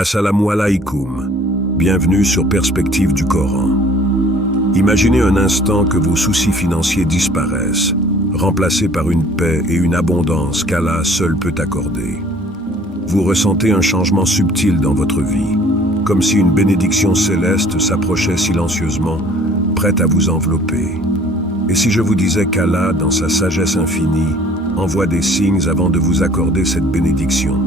Assalamu alaikum. Bienvenue sur Perspective du Coran. Imaginez un instant que vos soucis financiers disparaissent, remplacés par une paix et une abondance qu'Allah seul peut accorder. Vous ressentez un changement subtil dans votre vie, comme si une bénédiction céleste s'approchait silencieusement, prête à vous envelopper. Et si je vous disais qu'Allah, dans sa sagesse infinie, envoie des signes avant de vous accorder cette bénédiction?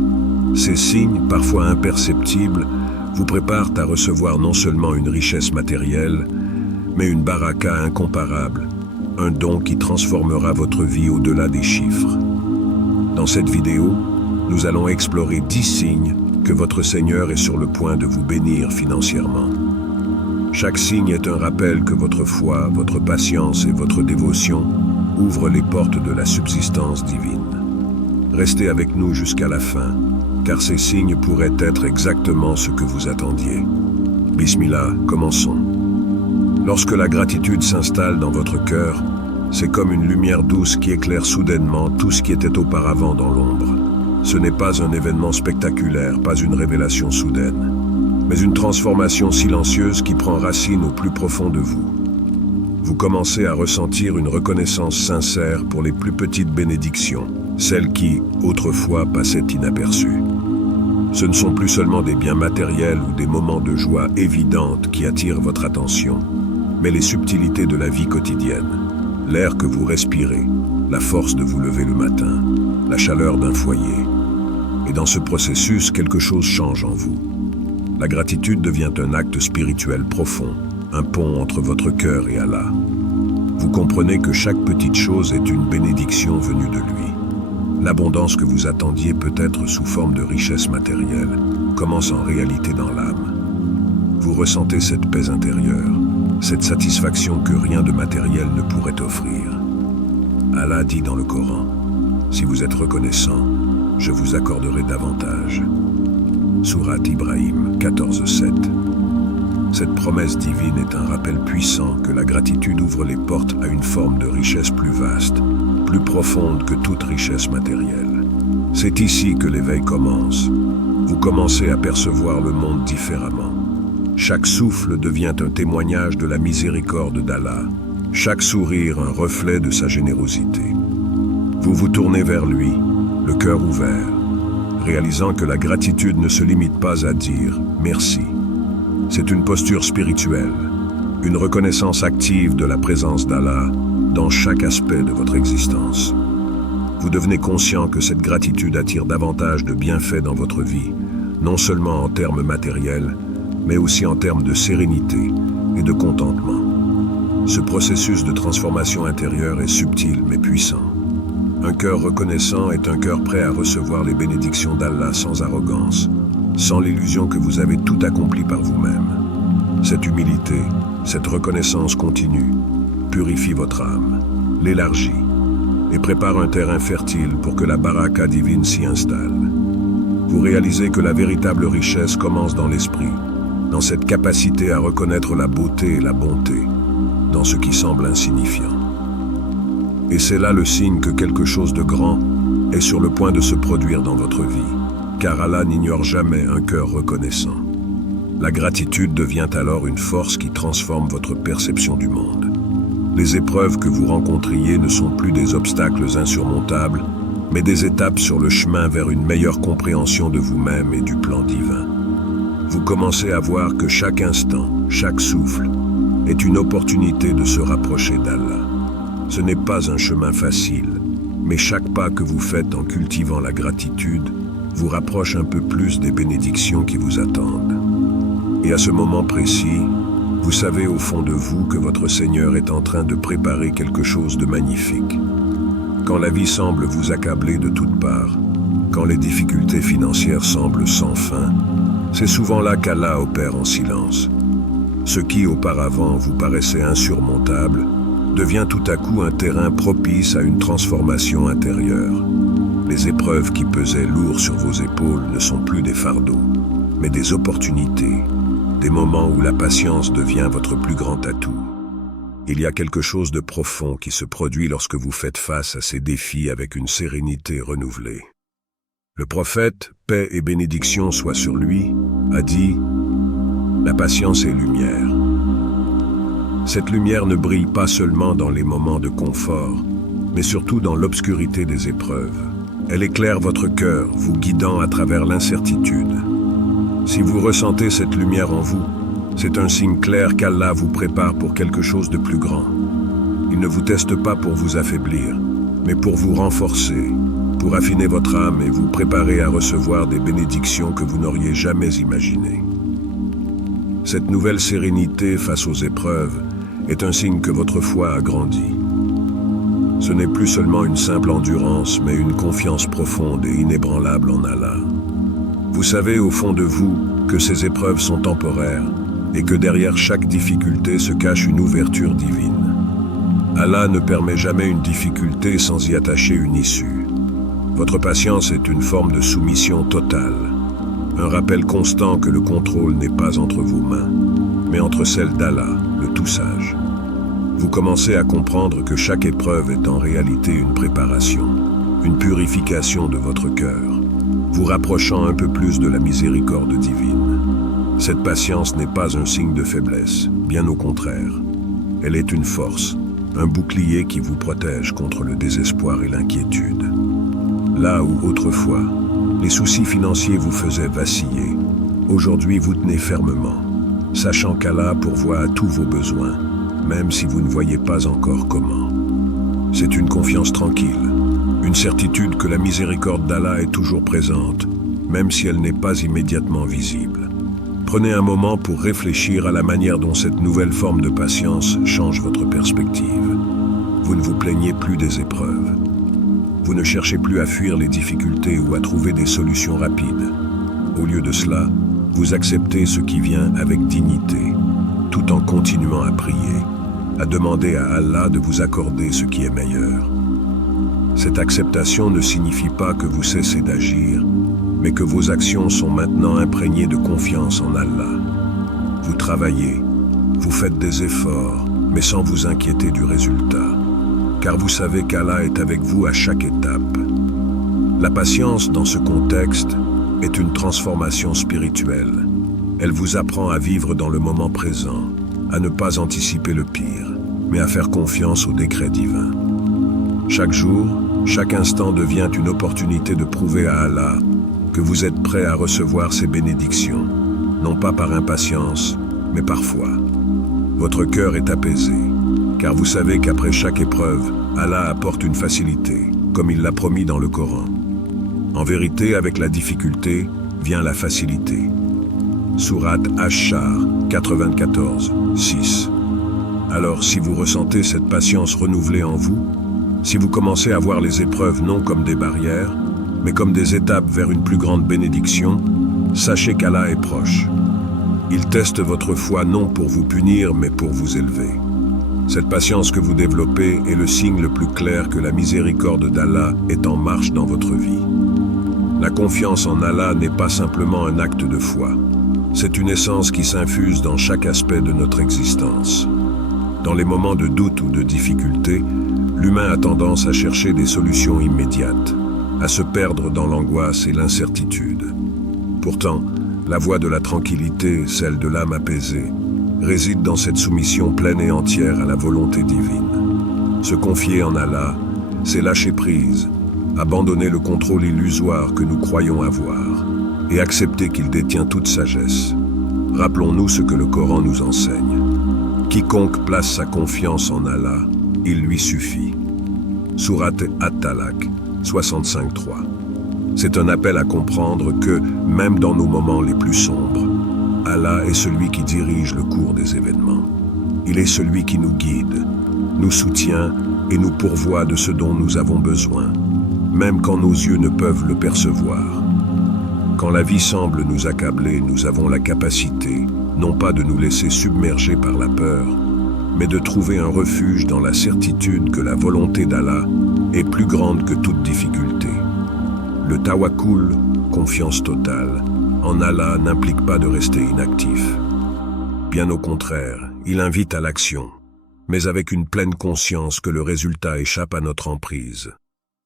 Ces signes, parfois imperceptibles, vous préparent à recevoir non seulement une richesse matérielle, mais une baraka incomparable, un don qui transformera votre vie au-delà des chiffres. Dans cette vidéo, nous allons explorer 10 signes que votre Seigneur est sur le point de vous bénir financièrement. Chaque signe est un rappel que votre foi, votre patience et votre dévotion ouvrent les portes de la subsistance divine. Restez avec nous jusqu'à la fin, car ces signes pourraient être exactement ce que vous attendiez. Bismillah, commençons. Lorsque la gratitude s'installe dans votre cœur, c'est comme une lumière douce qui éclaire soudainement tout ce qui était auparavant dans l'ombre. Ce n'est pas un événement spectaculaire, pas une révélation soudaine, mais une transformation silencieuse qui prend racine au plus profond de vous. Vous commencez à ressentir une reconnaissance sincère pour les plus petites bénédictions, celles qui, autrefois, passaient inaperçues. Ce ne sont plus seulement des biens matériels ou des moments de joie évidentes qui attirent votre attention, mais les subtilités de la vie quotidienne, l'air que vous respirez, la force de vous lever le matin, la chaleur d'un foyer. Et dans ce processus, quelque chose change en vous. La gratitude devient un acte spirituel profond, un pont entre votre cœur et Allah. Vous comprenez que chaque petite chose est une bénédiction venue de lui. L'abondance que vous attendiez peut-être sous forme de richesse matérielle commence en réalité dans l'âme. Vous ressentez cette paix intérieure, cette satisfaction que rien de matériel ne pourrait offrir. Allah dit dans le Coran, « Si vous êtes reconnaissant, je vous accorderai davantage. » Sourate Ibrahim 14:7. Cette promesse divine est un rappel puissant que la gratitude ouvre les portes à une forme de richesse plus vaste, plus profonde que toute richesse matérielle. C'est ici que l'éveil commence. Vous commencez à percevoir le monde différemment. Chaque souffle devient un témoignage de la miséricorde d'Allah, chaque sourire un reflet de sa générosité. Vous vous tournez vers lui, le cœur ouvert, réalisant que la gratitude ne se limite pas à dire « merci ». C'est une posture spirituelle, une reconnaissance active de la présence d'Allah dans chaque aspect de votre existence. Vous devenez conscient que cette gratitude attire davantage de bienfaits dans votre vie, non seulement en termes matériels, mais aussi en termes de sérénité et de contentement. Ce processus de transformation intérieure est subtil mais puissant. Un cœur reconnaissant est un cœur prêt à recevoir les bénédictions d'Allah sans arrogance, sans l'illusion que vous avez tout accompli par vous-même. Cette humilité, cette reconnaissance continue, purifie votre âme, l'élargit et prépare un terrain fertile pour que la baraka divine s'y installe. Vous réalisez que la véritable richesse commence dans l'esprit, dans cette capacité à reconnaître la beauté et la bonté, dans ce qui semble insignifiant. Et c'est là le signe que quelque chose de grand est sur le point de se produire dans votre vie, car Allah n'ignore jamais un cœur reconnaissant. La gratitude devient alors une force qui transforme votre perception du monde. Les épreuves que vous rencontriez ne sont plus des obstacles insurmontables, mais des étapes sur le chemin vers une meilleure compréhension de vous-même et du plan divin. Vous commencez à voir que chaque instant, chaque souffle, est une opportunité de se rapprocher d'Allah. Ce n'est pas un chemin facile, mais chaque pas que vous faites en cultivant la gratitude vous rapproche un peu plus des bénédictions qui vous attendent. Et à ce moment précis, vous savez au fond de vous que votre Seigneur est en train de préparer quelque chose de magnifique. Quand la vie semble vous accabler de toutes parts, quand les difficultés financières semblent sans fin, c'est souvent là qu'Allah opère en silence. Ce qui auparavant vous paraissait insurmontable devient tout à coup un terrain propice à une transformation intérieure. Les épreuves qui pesaient lourd sur vos épaules ne sont plus des fardeaux, mais des opportunités, des moments où la patience devient votre plus grand atout. Il y a quelque chose de profond qui se produit lorsque vous faites face à ces défis avec une sérénité renouvelée. Le prophète, paix et bénédiction soient sur lui, a dit « La patience est lumière ». Cette lumière ne brille pas seulement dans les moments de confort, mais surtout dans l'obscurité des épreuves. Elle éclaire votre cœur, vous guidant à travers l'incertitude. Si vous ressentez cette lumière en vous, c'est un signe clair qu'Allah vous prépare pour quelque chose de plus grand. Il ne vous teste pas pour vous affaiblir, mais pour vous renforcer, pour affiner votre âme et vous préparer à recevoir des bénédictions que vous n'auriez jamais imaginées. Cette nouvelle sérénité face aux épreuves est un signe que votre foi a grandi. Ce n'est plus seulement une simple endurance, mais une confiance profonde et inébranlable en Allah. Vous savez au fond de vous que ces épreuves sont temporaires et que derrière chaque difficulté se cache une ouverture divine. Allah ne permet jamais une difficulté sans y attacher une issue. Votre patience est une forme de soumission totale, un rappel constant que le contrôle n'est pas entre vos mains, mais entre celles d'Allah, le Tout-Sage. Vous commencez à comprendre que chaque épreuve est en réalité une préparation, une purification de votre cœur, vous rapprochant un peu plus de la miséricorde divine. Cette patience n'est pas un signe de faiblesse, bien au contraire. Elle est une force, un bouclier qui vous protège contre le désespoir et l'inquiétude. Là où autrefois, les soucis financiers vous faisaient vaciller, aujourd'hui vous tenez fermement, sachant qu'Allah pourvoit à tous vos besoins, même si vous ne voyez pas encore comment. C'est une confiance tranquille, une certitude que la miséricorde d'Allah est toujours présente, même si elle n'est pas immédiatement visible. Prenez un moment pour réfléchir à la manière dont cette nouvelle forme de patience change votre perspective. Vous ne vous plaignez plus des épreuves. Vous ne cherchez plus à fuir les difficultés ou à trouver des solutions rapides. Au lieu de cela, vous acceptez ce qui vient avec dignité, tout en continuant à prier, à demander à Allah de vous accorder ce qui est meilleur. Cette acceptation ne signifie pas que vous cessez d'agir, mais que vos actions sont maintenant imprégnées de confiance en Allah. Vous travaillez, vous faites des efforts, mais sans vous inquiéter du résultat, car vous savez qu'Allah est avec vous à chaque étape. La patience, dans ce contexte, est une transformation spirituelle. Elle vous apprend à vivre dans le moment présent, à ne pas anticiper le pire, mais à faire confiance au décret divin. Chaque jour, chaque instant devient une opportunité de prouver à Allah que vous êtes prêt à recevoir ses bénédictions, non pas par impatience, mais par foi. Votre cœur est apaisé, car vous savez qu'après chaque épreuve, Allah apporte une facilité, comme il l'a promis dans le Coran. En vérité, avec la difficulté, vient la facilité. Sourate Ash-Shar 94, 6. Alors, si vous ressentez cette patience renouvelée en vous, si vous commencez à voir les épreuves non comme des barrières, mais comme des étapes vers une plus grande bénédiction, sachez qu'Allah est proche. Il teste votre foi non pour vous punir, mais pour vous élever. Cette patience que vous développez est le signe le plus clair que la miséricorde d'Allah est en marche dans votre vie. La confiance en Allah n'est pas simplement un acte de foi. C'est une essence qui s'infuse dans chaque aspect de notre existence. Dans les moments de doute ou de difficulté, l'humain a tendance à chercher des solutions immédiates, à se perdre dans l'angoisse et l'incertitude. Pourtant, la voie de la tranquillité, celle de l'âme apaisée, réside dans cette soumission pleine et entière à la volonté divine. Se confier en Allah, c'est lâcher prise, abandonner le contrôle illusoire que nous croyons avoir, et accepter qu'il détient toute sagesse. Rappelons-nous ce que le Coran nous enseigne. Quiconque place sa confiance en Allah, il lui suffit. Sourate At-Talaq 65.3. C'est un appel à comprendre que, même dans nos moments les plus sombres, Allah est celui qui dirige le cours des événements. Il est celui qui nous guide, nous soutient et nous pourvoit de ce dont nous avons besoin, même quand nos yeux ne peuvent le percevoir. Quand la vie semble nous accabler, nous avons la capacité, non pas de nous laisser submerger par la peur, mais de trouver un refuge dans la certitude que la volonté d'Allah est plus grande que toute difficulté. Le tawakkul, confiance totale, en Allah n'implique pas de rester inactif. Bien au contraire, il invite à l'action, mais avec une pleine conscience que le résultat échappe à notre emprise.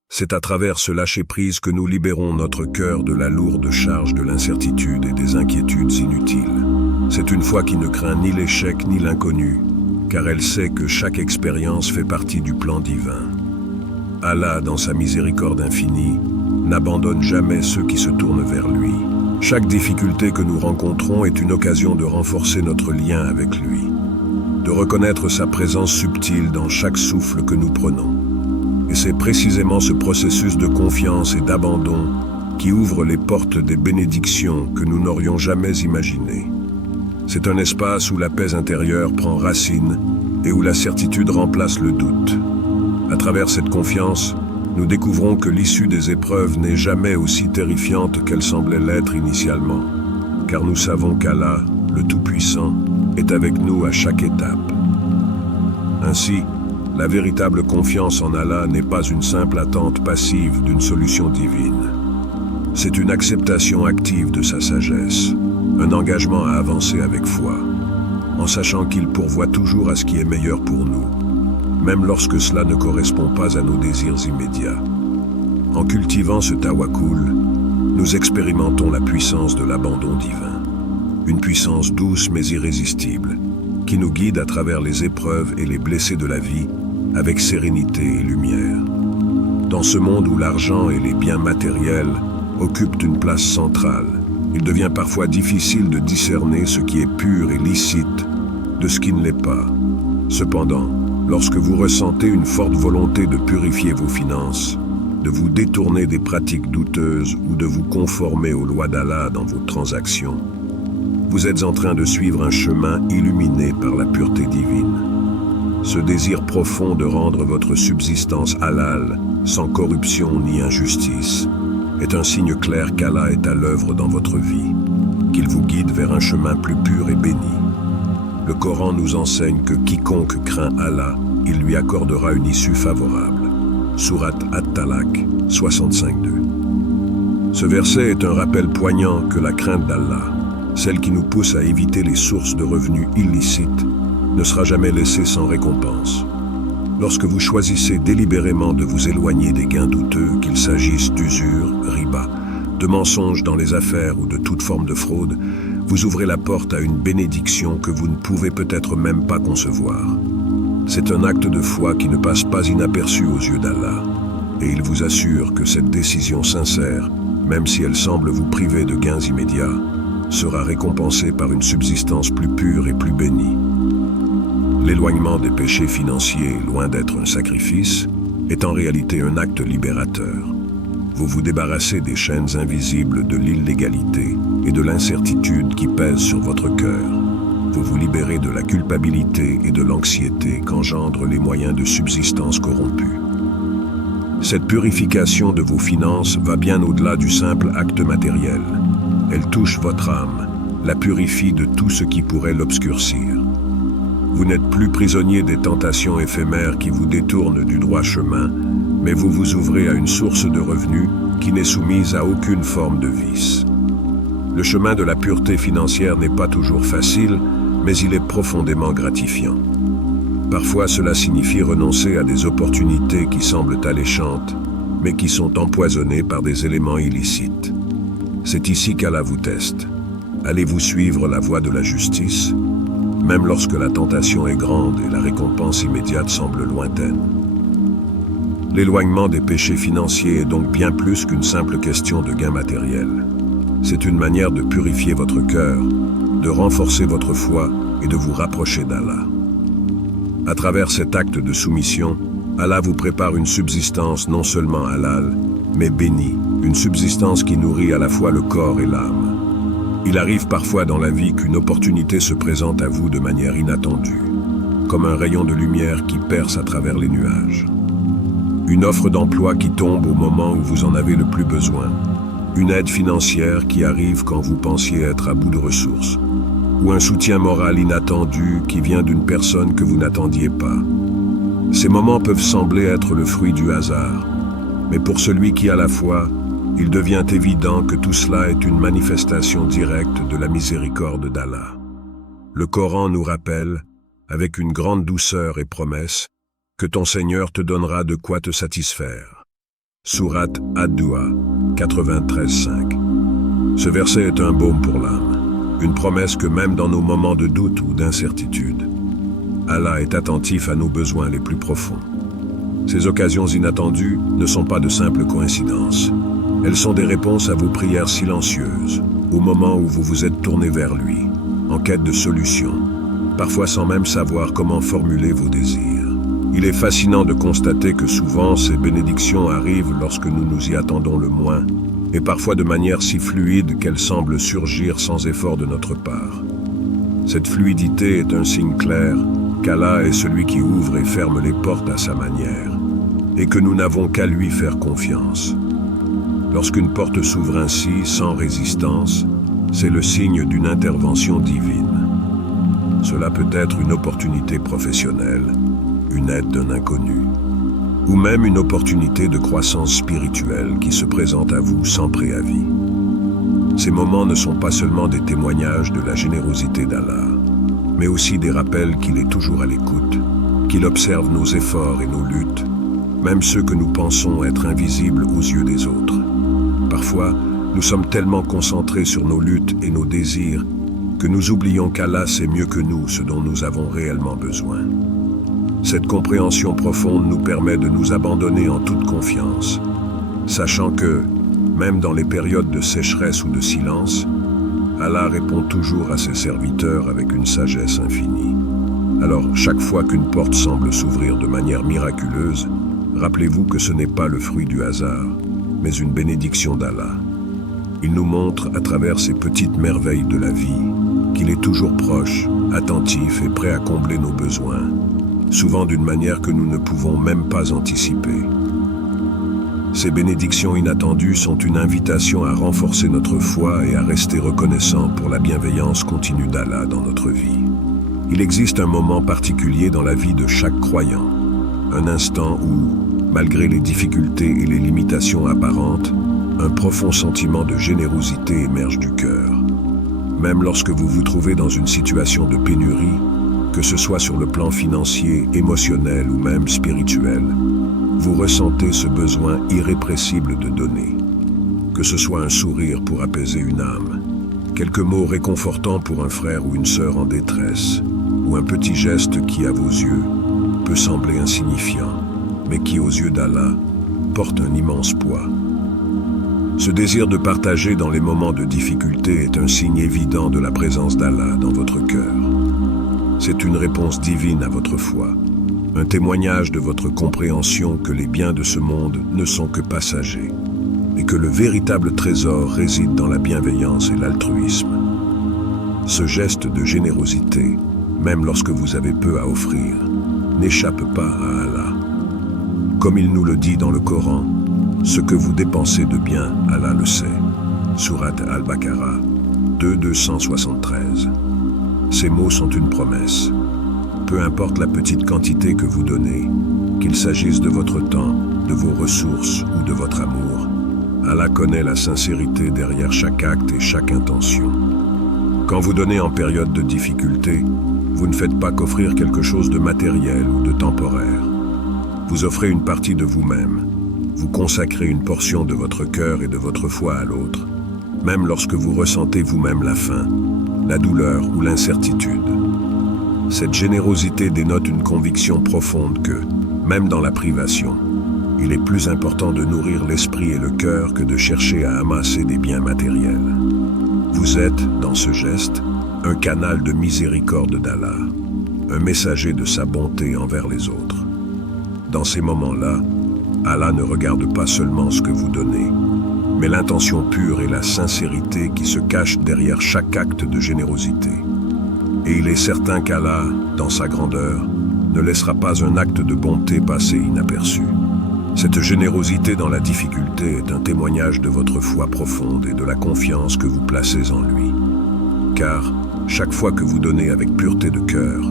C'est à travers ce lâcher-prise que nous libérons notre cœur de la lourde charge de l'incertitude et des inquiétudes inutiles. C'est une foi qui ne craint ni l'échec ni l'inconnu, car elle sait que chaque expérience fait partie du plan divin. Allah, dans sa miséricorde infinie, n'abandonne jamais ceux qui se tournent vers lui. Chaque difficulté que nous rencontrons est une occasion de renforcer notre lien avec lui, de reconnaître sa présence subtile dans chaque souffle que nous prenons. Et c'est précisément ce processus de confiance et d'abandon qui ouvre les portes des bénédictions que nous n'aurions jamais imaginées. C'est un espace où la paix intérieure prend racine et où la certitude remplace le doute. À travers cette confiance, nous découvrons que l'issue des épreuves n'est jamais aussi terrifiante qu'elle semblait l'être initialement, car nous savons qu'Allah, le Tout-Puissant, est avec nous à chaque étape. Ainsi, la véritable confiance en Allah n'est pas une simple attente passive d'une solution divine. C'est une acceptation active de sa sagesse, un engagement à avancer avec foi, en sachant qu'il pourvoit toujours à ce qui est meilleur pour nous, même lorsque cela ne correspond pas à nos désirs immédiats. En cultivant ce tawakkul, nous expérimentons la puissance de l'abandon divin, une puissance douce mais irrésistible, qui nous guide à travers les épreuves et les blessés de la vie avec sérénité et lumière. Dans ce monde où l'argent et les biens matériels occupent une place centrale, il devient parfois difficile de discerner ce qui est pur et licite de ce qui ne l'est pas. Cependant, lorsque vous ressentez une forte volonté de purifier vos finances, de vous détourner des pratiques douteuses ou de vous conformer aux lois d'Allah dans vos transactions, vous êtes en train de suivre un chemin illuminé par la pureté divine. Ce désir profond de rendre votre subsistance halal, sans corruption ni injustice, est un signe clair qu'Allah est à l'œuvre dans votre vie, qu'il vous guide vers un chemin plus pur et béni. Le Coran nous enseigne que quiconque craint Allah, il lui accordera une issue favorable. Sourate At-Talaq 65:2. Ce verset est un rappel poignant que la crainte d'Allah, celle qui nous pousse à éviter les sources de revenus illicites, ne sera jamais laissée sans récompense. Lorsque vous choisissez délibérément de vous éloigner des gains douteux, qu'il s'agisse d'usure, riba, de mensonges dans les affaires ou de toute forme de fraude, vous ouvrez la porte à une bénédiction que vous ne pouvez peut-être même pas concevoir. C'est un acte de foi qui ne passe pas inaperçu aux yeux d'Allah, et il vous assure que cette décision sincère, même si elle semble vous priver de gains immédiats, sera récompensée par une subsistance plus pure et plus bénie. L'éloignement des péchés financiers, loin d'être un sacrifice, est en réalité un acte libérateur. Vous vous débarrassez des chaînes invisibles de l'illégalité et de l'incertitude qui pèsent sur votre cœur. Vous vous libérez de la culpabilité et de l'anxiété qu'engendrent les moyens de subsistance corrompus. Cette purification de vos finances va bien au-delà du simple acte matériel. Elle touche votre âme, la purifie de tout ce qui pourrait l'obscurcir. Vous n'êtes plus prisonnier des tentations éphémères qui vous détournent du droit chemin, mais vous vous ouvrez à une source de revenus qui n'est soumise à aucune forme de vice. Le chemin de la pureté financière n'est pas toujours facile, mais il est profondément gratifiant. Parfois, cela signifie renoncer à des opportunités qui semblent alléchantes, mais qui sont empoisonnées par des éléments illicites. C'est ici qu'Allah vous teste. Allez-vous suivre la voie de la justice, même lorsque la tentation est grande et la récompense immédiate semble lointaine? L'éloignement des péchés financiers est donc bien plus qu'une simple question de gain matériel. C'est une manière de purifier votre cœur, de renforcer votre foi et de vous rapprocher d'Allah. À travers cet acte de soumission, Allah vous prépare une subsistance non seulement halal, mais bénie, une subsistance qui nourrit à la fois le corps et l'âme. Il arrive parfois dans la vie qu'une opportunité se présente à vous de manière inattendue, comme un rayon de lumière qui perce à travers les nuages. Une offre d'emploi qui tombe au moment où vous en avez le plus besoin, une aide financière qui arrive quand vous pensiez être à bout de ressources, ou un soutien moral inattendu qui vient d'une personne que vous n'attendiez pas. Ces moments peuvent sembler être le fruit du hasard, mais pour celui qui a la foi, il devient évident que tout cela est une manifestation directe de la miséricorde d'Allah. Le Coran nous rappelle, avec une grande douceur et promesse, que ton Seigneur te donnera de quoi te satisfaire. Sourate Ad-Du'a 93:5. Ce verset est un baume pour l'âme, une promesse que même dans nos moments de doute ou d'incertitude, Allah est attentif à nos besoins les plus profonds. Ces occasions inattendues ne sont pas de simples coïncidences. Elles sont des réponses à vos prières silencieuses, au moment où vous vous êtes tourné vers lui, en quête de solutions, parfois sans même savoir comment formuler vos désirs. Il est fascinant de constater que souvent ces bénédictions arrivent lorsque nous nous y attendons le moins, et parfois de manière si fluide qu'elles semblent surgir sans effort de notre part. Cette fluidité est un signe clair qu'Allah est celui qui ouvre et ferme les portes à sa manière, et que nous n'avons qu'à lui faire confiance. Lorsqu'une porte s'ouvre ainsi, sans résistance, c'est le signe d'une intervention divine. Cela peut être une opportunité professionnelle, une aide d'un inconnu, ou même une opportunité de croissance spirituelle qui se présente à vous sans préavis. Ces moments ne sont pas seulement des témoignages de la générosité d'Allah, mais aussi des rappels qu'il est toujours à l'écoute, qu'il observe nos efforts et nos luttes, même ceux que nous pensons être invisibles aux yeux des autres. Parfois, nous sommes tellement concentrés sur nos luttes et nos désirs que nous oublions qu'Allah sait mieux que nous ce dont nous avons réellement besoin. Cette compréhension profonde nous permet de nous abandonner en toute confiance, sachant que, même dans les périodes de sécheresse ou de silence, Allah répond toujours à ses serviteurs avec une sagesse infinie. Alors, chaque fois qu'une porte semble s'ouvrir de manière miraculeuse, rappelez-vous que ce n'est pas le fruit du hasard, mais une bénédiction d'Allah. Il nous montre, à travers ces petites merveilles de la vie, qu'il est toujours proche, attentif et prêt à combler nos besoins, souvent d'une manière que nous ne pouvons même pas anticiper. Ces bénédictions inattendues sont une invitation à renforcer notre foi et à rester reconnaissants pour la bienveillance continue d'Allah dans notre vie. Il existe un moment particulier dans la vie de chaque croyant, un instant où, malgré les difficultés et les limitations apparentes, un profond sentiment de générosité émerge du cœur. Même lorsque vous vous trouvez dans une situation de pénurie, que ce soit sur le plan financier, émotionnel ou même spirituel, vous ressentez ce besoin irrépressible de donner. Que ce soit un sourire pour apaiser une âme, quelques mots réconfortants pour un frère ou une sœur en détresse, ou un petit geste qui, à vos yeux, peut sembler insignifiant, mais qui, aux yeux d'Allah, porte un immense poids. Ce désir de partager dans les moments de difficulté est un signe évident de la présence d'Allah dans votre cœur. C'est une réponse divine à votre foi, un témoignage de votre compréhension que les biens de ce monde ne sont que passagers, et que le véritable trésor réside dans la bienveillance et l'altruisme. Ce geste de générosité, même lorsque vous avez peu à offrir, n'échappe pas à Allah. Comme il nous le dit dans le Coran, ce que vous dépensez de bien, Allah le sait. Sourate Al-Baqarah 2:273. Ces mots sont une promesse. Peu importe la petite quantité que vous donnez, qu'il s'agisse de votre temps, de vos ressources ou de votre amour, Allah connaît la sincérité derrière chaque acte et chaque intention. Quand vous donnez en période de difficulté, vous ne faites pas qu'offrir quelque chose de matériel ou de temporaire. Vous offrez une partie de vous-même. Vous consacrez une portion de votre cœur et de votre foi à l'autre, même lorsque vous ressentez vous-même la faim, la douleur ou l'incertitude. Cette générosité dénote une conviction profonde que, même dans la privation, il est plus important de nourrir l'esprit et le cœur que de chercher à amasser des biens matériels. Vous êtes, dans ce geste, un canal de miséricorde d'Allah, un messager de sa bonté envers les autres. Dans ces moments-là, Allah ne regarde pas seulement ce que vous donnez, mais l'intention pure et la sincérité qui se cachent derrière chaque acte de générosité. Et il est certain qu'Allah, dans sa grandeur, ne laissera pas un acte de bonté passer inaperçu. Cette générosité dans la difficulté est un témoignage de votre foi profonde et de la confiance que vous placez en lui. Car, chaque fois que vous donnez avec pureté de cœur,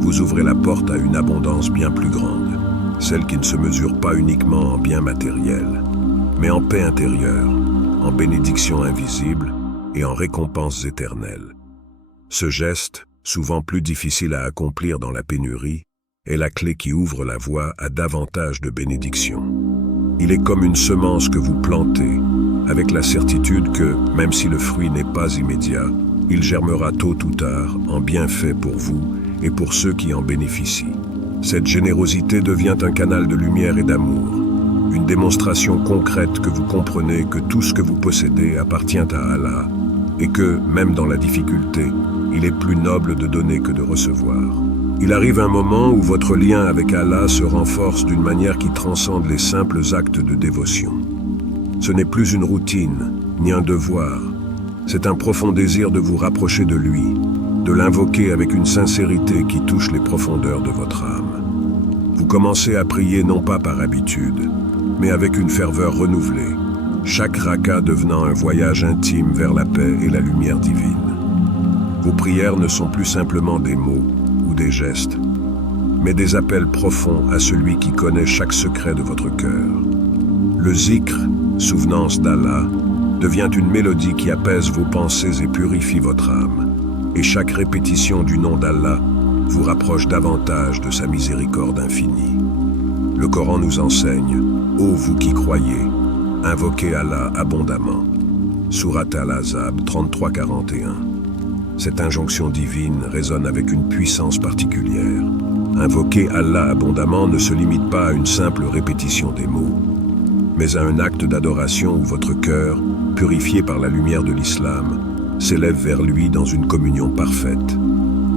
vous ouvrez la porte à une abondance bien plus grande, celle qui ne se mesure pas uniquement en biens matériels, mais en paix intérieure, en bénédictions invisibles et en récompenses éternelles. Ce geste, souvent plus difficile à accomplir dans la pénurie, est la clé qui ouvre la voie à davantage de bénédictions. Il est comme une semence que vous plantez, avec la certitude que, même si le fruit n'est pas immédiat, il germera tôt ou tard en bienfait pour vous et pour ceux qui en bénéficient. Cette générosité devient un canal de lumière et d'amour, une démonstration concrète que vous comprenez que tout ce que vous possédez appartient à Allah et que, même dans la difficulté, il est plus noble de donner que de recevoir. Il arrive un moment où votre lien avec Allah se renforce d'une manière qui transcende les simples actes de dévotion. Ce n'est plus une routine, ni un devoir. C'est un profond désir de vous rapprocher de lui, de l'invoquer avec une sincérité qui touche les profondeurs de votre âme. Vous commencez à prier non pas par habitude, mais avec une ferveur renouvelée, chaque raka devenant un voyage intime vers la paix et la lumière divine. Vos prières ne sont plus simplement des mots ou des gestes, mais des appels profonds à celui qui connaît chaque secret de votre cœur. Le zikr, souvenance d'Allah, devient une mélodie qui apaise vos pensées et purifie votre âme. Et chaque répétition du nom d'Allah vous rapproche davantage de sa miséricorde infinie. Le Coran nous enseigne, ô vous qui croyez, invoquez Allah abondamment. Sourate Al-Ahzab 33-41. Cette injonction divine résonne avec une puissance particulière. Invoquer Allah abondamment ne se limite pas à une simple répétition des mots, mais à un acte d'adoration où votre cœur, purifié par la lumière de l'islam, s'élève vers lui dans une communion parfaite.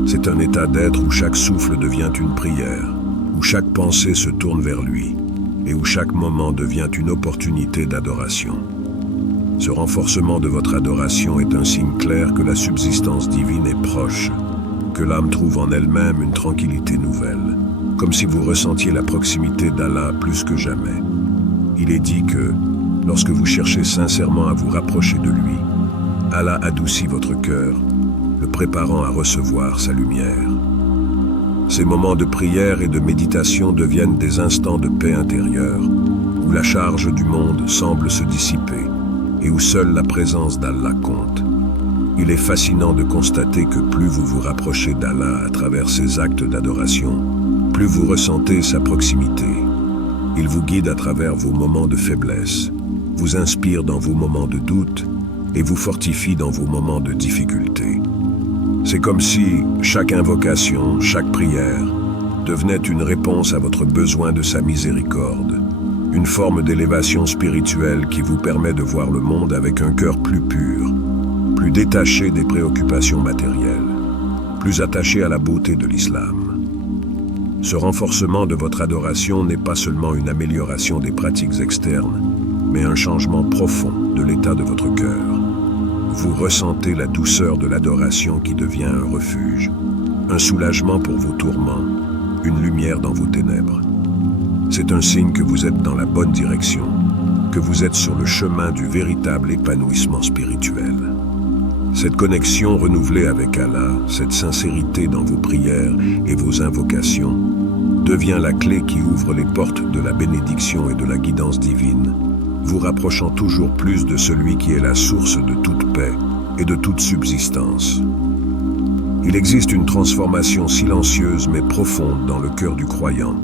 C'est un état d'être où chaque souffle devient une prière, où chaque pensée se tourne vers lui, et où chaque moment devient une opportunité d'adoration. Ce renforcement de votre adoration est un signe clair que la subsistance divine est proche, que l'âme trouve en elle-même une tranquillité nouvelle, comme si vous ressentiez la proximité d'Allah plus que jamais. Il est dit que, lorsque vous cherchez sincèrement à vous rapprocher de lui, Allah adoucit votre cœur, le préparant à recevoir sa lumière. Ces moments de prière et de méditation deviennent des instants de paix intérieure, où la charge du monde semble se dissiper et où seule la présence d'Allah compte. Il est fascinant de constater que plus vous vous rapprochez d'Allah à travers ces actes d'adoration, plus vous ressentez sa proximité. Il vous guide à travers vos moments de faiblesse, vous inspire dans vos moments de doute et vous fortifie dans vos moments de difficulté. C'est comme si chaque invocation, chaque prière, devenait une réponse à votre besoin de sa miséricorde, une forme d'élévation spirituelle qui vous permet de voir le monde avec un cœur plus pur, plus détaché des préoccupations matérielles, plus attaché à la beauté de l'islam. Ce renforcement de votre adoration n'est pas seulement une amélioration des pratiques externes, mais un changement profond de l'état de votre cœur. Vous ressentez la douceur de l'adoration qui devient un refuge, un soulagement pour vos tourments, une lumière dans vos ténèbres. C'est un signe que vous êtes dans la bonne direction, que vous êtes sur le chemin du véritable épanouissement spirituel. Cette connexion renouvelée avec Allah, cette sincérité dans vos prières et vos invocations, devient la clé qui ouvre les portes de la bénédiction et de la guidance divine, vous rapprochant toujours plus de celui qui est la source de toute paix et de toute subsistance. Il existe une transformation silencieuse mais profonde dans le cœur du croyant,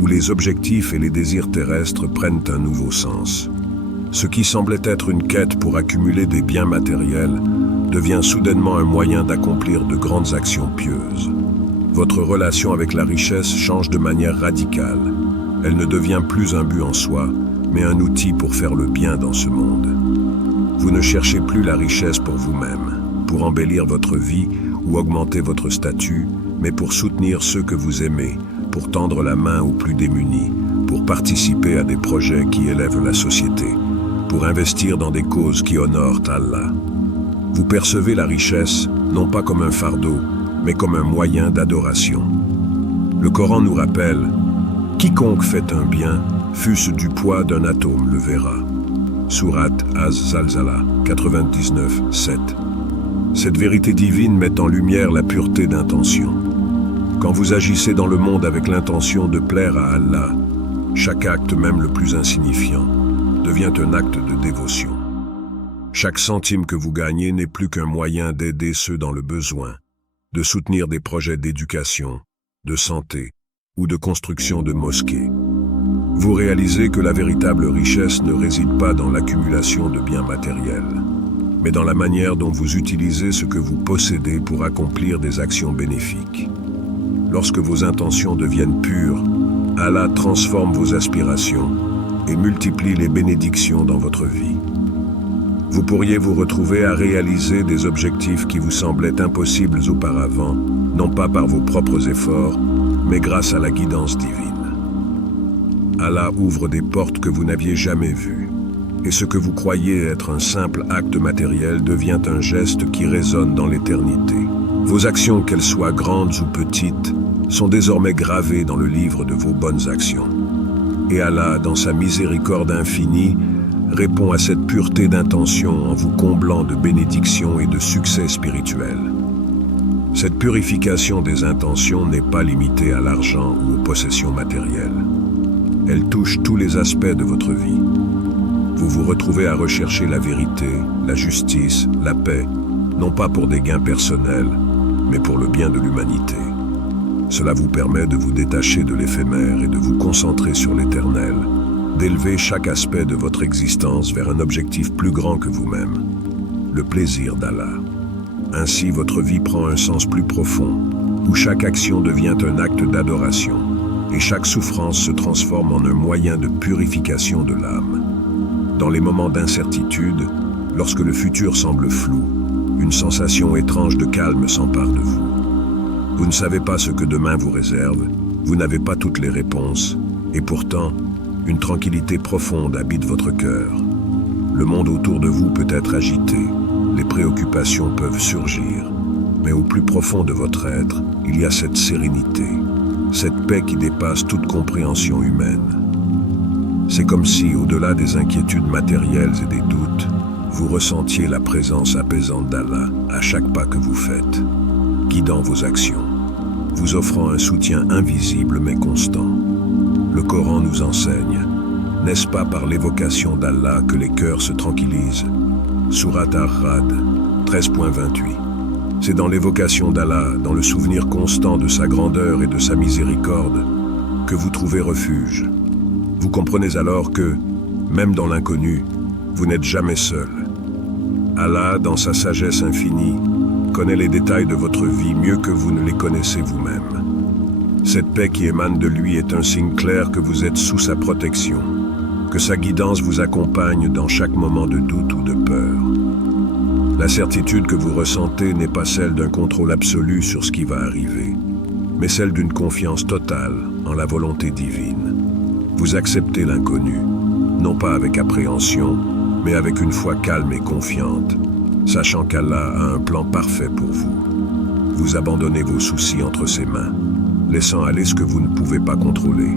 où les objectifs et les désirs terrestres prennent un nouveau sens. Ce qui semblait être une quête pour accumuler des biens matériels devient soudainement un moyen d'accomplir de grandes actions pieuses. Votre relation avec la richesse change de manière radicale. Elle ne devient plus un but en soi, mais un outil pour faire le bien dans ce monde. Vous ne cherchez plus la richesse pour vous-même, pour embellir votre vie ou augmenter votre statut, mais pour soutenir ceux que vous aimez, pour tendre la main aux plus démunis, pour participer à des projets qui élèvent la société, pour investir dans des causes qui honorent Allah. Vous percevez la richesse, non pas comme un fardeau, mais comme un moyen d'adoration. Le Coran nous rappelle « Quiconque fait un bien, fût-ce du poids d'un atome, le verra ». Sourate Az-Zalzala 99-7. Cette vérité divine met en lumière la pureté d'intention. Quand vous agissez dans le monde avec l'intention de plaire à Allah, chaque acte, même le plus insignifiant, devient un acte de dévotion. Chaque centime que vous gagnez n'est plus qu'un moyen d'aider ceux dans le besoin, de soutenir des projets d'éducation, de santé ou de construction de mosquées. Vous réalisez que la véritable richesse ne réside pas dans l'accumulation de biens matériels, mais dans la manière dont vous utilisez ce que vous possédez pour accomplir des actions bénéfiques. Lorsque vos intentions deviennent pures, Allah transforme vos aspirations et multiplie les bénédictions dans votre vie. Vous pourriez vous retrouver à réaliser des objectifs qui vous semblaient impossibles auparavant, non pas par vos propres efforts, mais grâce à la guidance divine. Allah ouvre des portes que vous n'aviez jamais vues, et ce que vous croyez être un simple acte matériel devient un geste qui résonne dans l'éternité. Vos actions, qu'elles soient grandes ou petites, sont désormais gravées dans le livre de vos bonnes actions. Et Allah, dans sa miséricorde infinie, répond à cette pureté d'intention en vous comblant de bénédictions et de succès spirituels. Cette purification des intentions n'est pas limitée à l'argent ou aux possessions matérielles. Elle touche tous les aspects de votre vie. Vous vous retrouvez à rechercher la vérité, la justice, la paix, non pas pour des gains personnels, mais pour le bien de l'humanité. Cela vous permet de vous détacher de l'éphémère et de vous concentrer sur l'éternel, d'élever chaque aspect de votre existence vers un objectif plus grand que vous-même, le plaisir d'Allah. Ainsi, votre vie prend un sens plus profond, où chaque action devient un acte d'adoration, et chaque souffrance se transforme en un moyen de purification de l'âme. Dans les moments d'incertitude, lorsque le futur semble flou, une sensation étrange de calme s'empare de vous. Vous ne savez pas ce que demain vous réserve, vous n'avez pas toutes les réponses, et pourtant, une tranquillité profonde habite votre cœur. Le monde autour de vous peut être agité, les préoccupations peuvent surgir, mais au plus profond de votre être, il y a cette sérénité, cette paix qui dépasse toute compréhension humaine. C'est comme si, au-delà des inquiétudes matérielles et des doutes, vous ressentiez la présence apaisante d'Allah à chaque pas que vous faites, guidant vos actions, vous offrant un soutien invisible mais constant. Le Coran nous enseigne, n'est-ce pas par l'évocation d'Allah que les cœurs se tranquillisent? Surat Ar-Ra'd 13.28. C'est dans l'évocation d'Allah, dans le souvenir constant de sa grandeur et de sa miséricorde, que vous trouvez refuge. Vous comprenez alors que, même dans l'inconnu, vous n'êtes jamais seul. Allah, dans sa sagesse infinie, connaît les détails de votre vie mieux que vous ne les connaissez vous-même. Cette paix qui émane de lui est un signe clair que vous êtes sous sa protection, que sa guidance vous accompagne dans chaque moment de doute ou de peur. La certitude que vous ressentez n'est pas celle d'un contrôle absolu sur ce qui va arriver, mais celle d'une confiance totale en la volonté divine. Vous acceptez l'inconnu, non pas avec appréhension, mais avec une foi calme et confiante, sachant qu'Allah a un plan parfait pour vous. Vous abandonnez vos soucis entre ses mains, laissant aller ce que vous ne pouvez pas contrôler,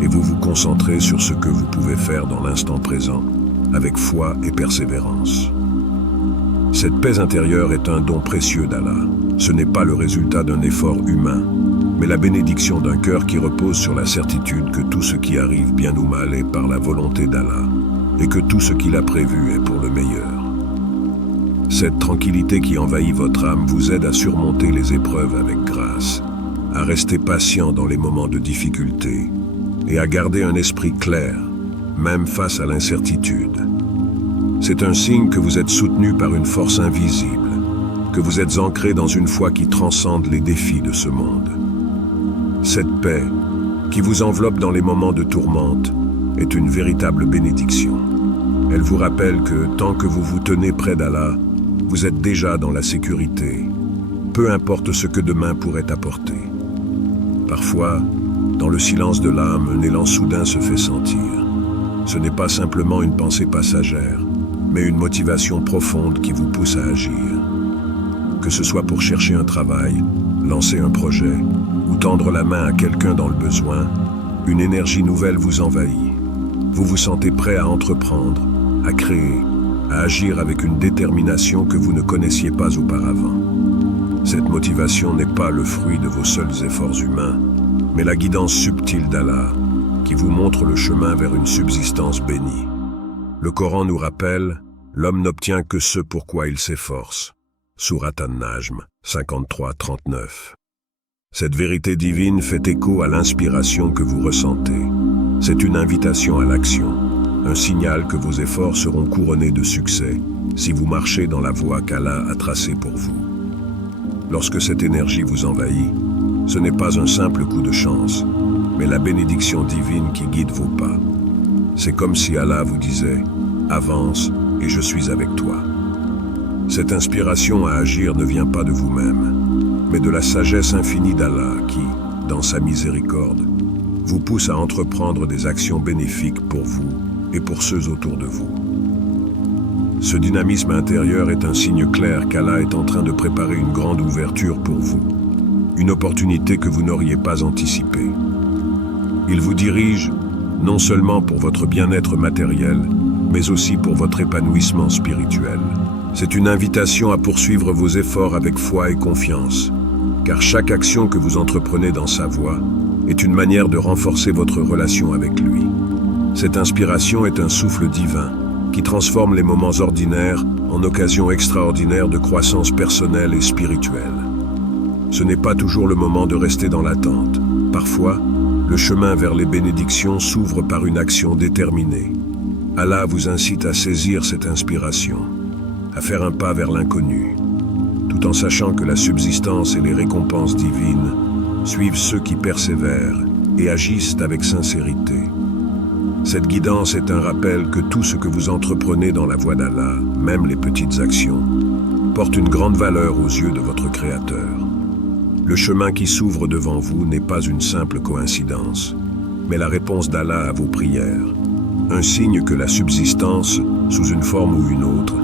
et vous vous concentrez sur ce que vous pouvez faire dans l'instant présent, avec foi et persévérance. Cette paix intérieure est un don précieux d'Allah. Ce n'est pas le résultat d'un effort humain, mais la bénédiction d'un cœur qui repose sur la certitude que tout ce qui arrive bien ou mal est par la volonté d'Allah, et que tout ce qu'il a prévu est pour le meilleur. Cette tranquillité qui envahit votre âme vous aide à surmonter les épreuves avec grâce, à rester patient dans les moments de difficulté, et à garder un esprit clair, même face à l'incertitude. C'est un signe que vous êtes soutenu par une force invisible, que vous êtes ancré dans une foi qui transcende les défis de ce monde. Cette paix, qui vous enveloppe dans les moments de tourmente, est une véritable bénédiction. Elle vous rappelle que, tant que vous vous tenez près d'Allah, vous êtes déjà dans la sécurité, peu importe ce que demain pourrait apporter. Parfois, dans le silence de l'âme, un élan soudain se fait sentir. Ce n'est pas simplement une pensée passagère, mais une motivation profonde qui vous pousse à agir. Que ce soit pour chercher un travail, lancer un projet, ou tendre la main à quelqu'un dans le besoin, une énergie nouvelle vous envahit. Vous vous sentez prêt à entreprendre, à créer, à agir avec une détermination que vous ne connaissiez pas auparavant. Cette motivation n'est pas le fruit de vos seuls efforts humains, mais la guidance subtile d'Allah, qui vous montre le chemin vers une subsistance bénie. Le Coran nous rappelle, l'homme n'obtient que ce pour quoi il s'efforce. Surat An-Najm 53-39. Cette vérité divine fait écho à l'inspiration que vous ressentez. C'est une invitation à l'action, un signal que vos efforts seront couronnés de succès si vous marchez dans la voie qu'Allah a tracée pour vous. Lorsque cette énergie vous envahit, ce n'est pas un simple coup de chance, mais la bénédiction divine qui guide vos pas. C'est comme si Allah vous disait « Avance et je suis avec toi ». Cette inspiration à agir ne vient pas de vous-même, mais de la sagesse infinie d'Allah qui, dans sa miséricorde, vous pousse à entreprendre des actions bénéfiques pour vous et pour ceux autour de vous. Ce dynamisme intérieur est un signe clair qu'Allah est en train de préparer une grande ouverture pour vous, une opportunité que vous n'auriez pas anticipée. Il vous dirige non seulement pour votre bien-être matériel, mais aussi pour votre épanouissement spirituel. C'est une invitation à poursuivre vos efforts avec foi et confiance, car chaque action que vous entreprenez dans sa voie est une manière de renforcer votre relation avec lui. Cette inspiration est un souffle divin qui transforme les moments ordinaires en occasions extraordinaires de croissance personnelle et spirituelle. Ce n'est pas toujours le moment de rester dans l'attente. Parfois, le chemin vers les bénédictions s'ouvre par une action déterminée. Allah vous incite à saisir cette inspiration, à faire un pas vers l'inconnu, tout en sachant que la subsistance et les récompenses divines suivent ceux qui persévèrent et agissent avec sincérité. Cette guidance est un rappel que tout ce que vous entreprenez dans la voie d'Allah, même les petites actions, porte une grande valeur aux yeux de votre Créateur. Le chemin qui s'ouvre devant vous n'est pas une simple coïncidence, mais la réponse d'Allah à vos prières, un signe que la subsistance, sous une forme ou une autre,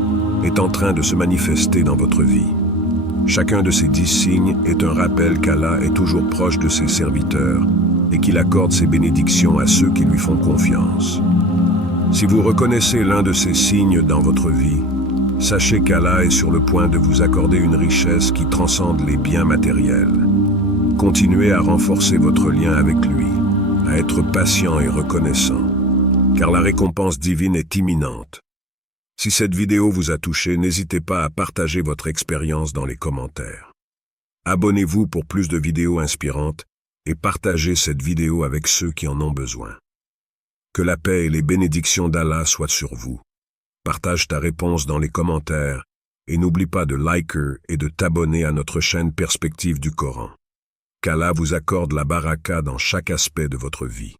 est en train de se manifester dans votre vie. Chacun de ces 10 signes est un rappel qu'Allah est toujours proche de ses serviteurs et qu'il accorde ses bénédictions à ceux qui lui font confiance. Si vous reconnaissez l'un de ces signes dans votre vie, sachez qu'Allah est sur le point de vous accorder une richesse qui transcende les biens matériels. Continuez à renforcer votre lien avec lui, à être patient et reconnaissant, car la récompense divine est imminente. Si cette vidéo vous a touché, n'hésitez pas à partager votre expérience dans les commentaires. Abonnez-vous pour plus de vidéos inspirantes et partagez cette vidéo avec ceux qui en ont besoin. Que la paix et les bénédictions d'Allah soient sur vous. Partage ta réponse dans les commentaires et n'oublie pas de liker et de t'abonner à notre chaîne Perspective du Coran. Qu'Allah vous accorde la baraka dans chaque aspect de votre vie.